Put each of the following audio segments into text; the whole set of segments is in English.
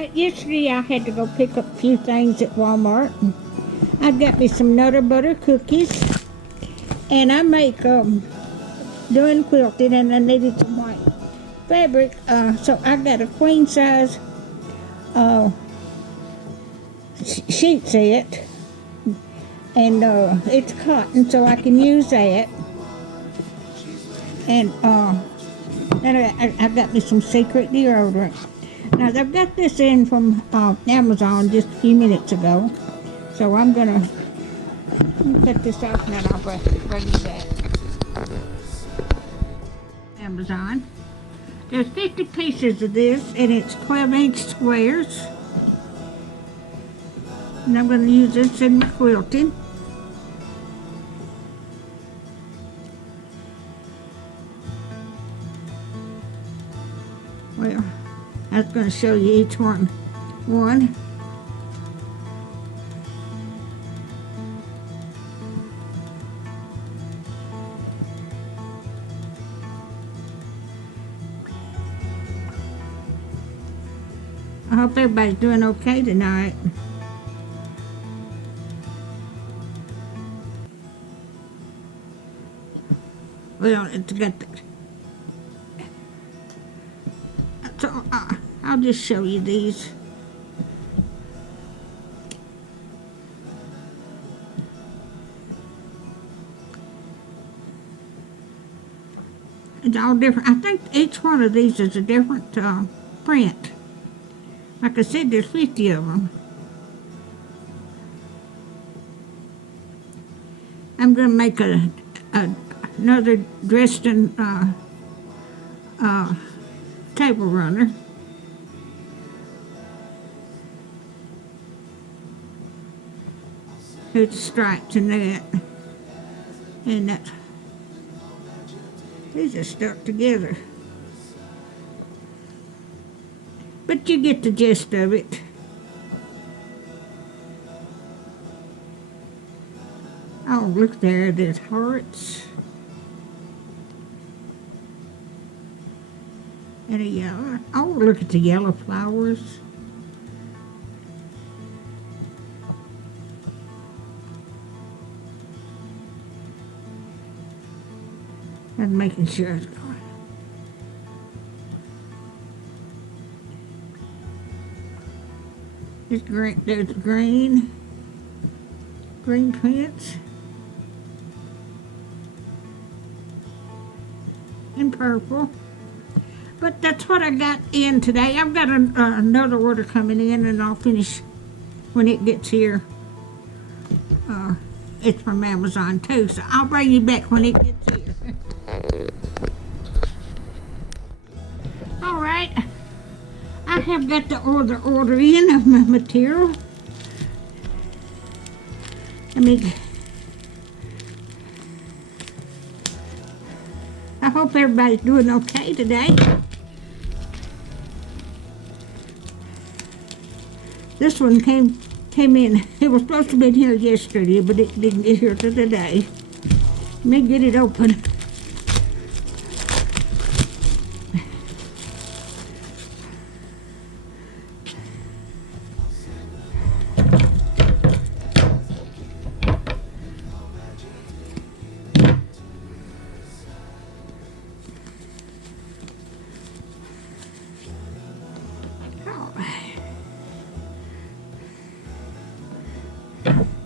Alright, yesterday I had to go pick up a few things at Walmart. And I got me some Nutter Butter cookies. And I make doing quilting, and I needed some white fabric. So I got a queen size sheet set. And it's cotton, so I can use that. And then I got me some Secret deodorant. Now, I got this in from Amazon just a few minutes ago. So I'm going to cut this off and then I'll bring you that. Amazon. There's 50 pieces of this, and it's 12-inch squares. And I'm going to use this in my quilting. Well, I was going to show you each one. I hope everybody's doing okay tonight. Well, it's got the... So, I'll just show you these. It's all different. I think each one of these is a different print. Like I said, there's 50 of them. I'm going to make another Dresden table runner. It's stripes in that. And that. These are stuck together. But you get the gist of it. Oh, look there, there's hearts. And a yellow. Oh, look at the yellow flowers. I'm making sure it's going. It's green. There's green prints, and purple. But that's what I got in today. I've got another order coming in, and I'll finish when it gets here. It's from Amazon too, so I'll bring you back when it gets here. All right, I have got the order in of my material. I hope everybody's doing okay today. This one came in. It was supposed to be here yesterday, but it didn't get here till today. Let me get it open.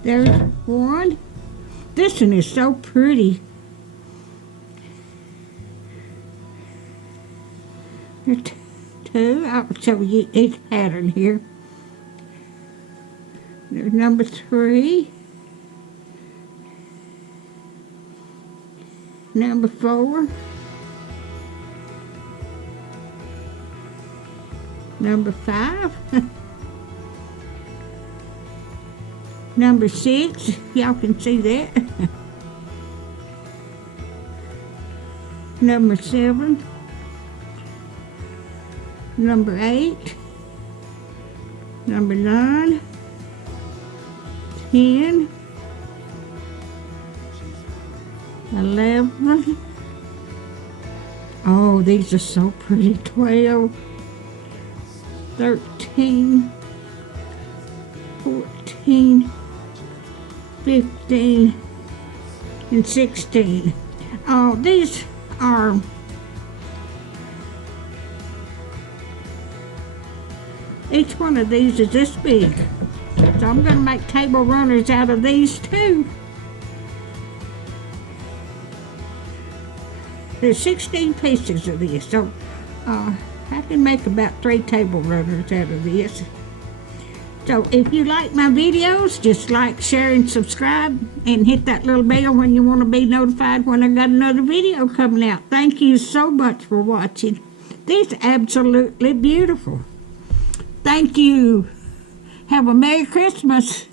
There's one. This one is so pretty. There's two. I'll show you each pattern here. There's number 3. Number 4. Number 5. Number 6, y'all can see that. Number 7. Number 8. Number 9. 10. 11. Oh, these are so pretty. 12. 13, 14, 15, and 16. These are each one of these is this big. So I'm going to make table runners out of these too. There's 16 pieces of this, so I can make about 3 table runners out of this. So if you like my videos, just like, share, and subscribe, and hit that little bell when you want to be notified when I got another video coming out. Thank you so much for watching. These are absolutely beautiful. Thank you. Have a Merry Christmas.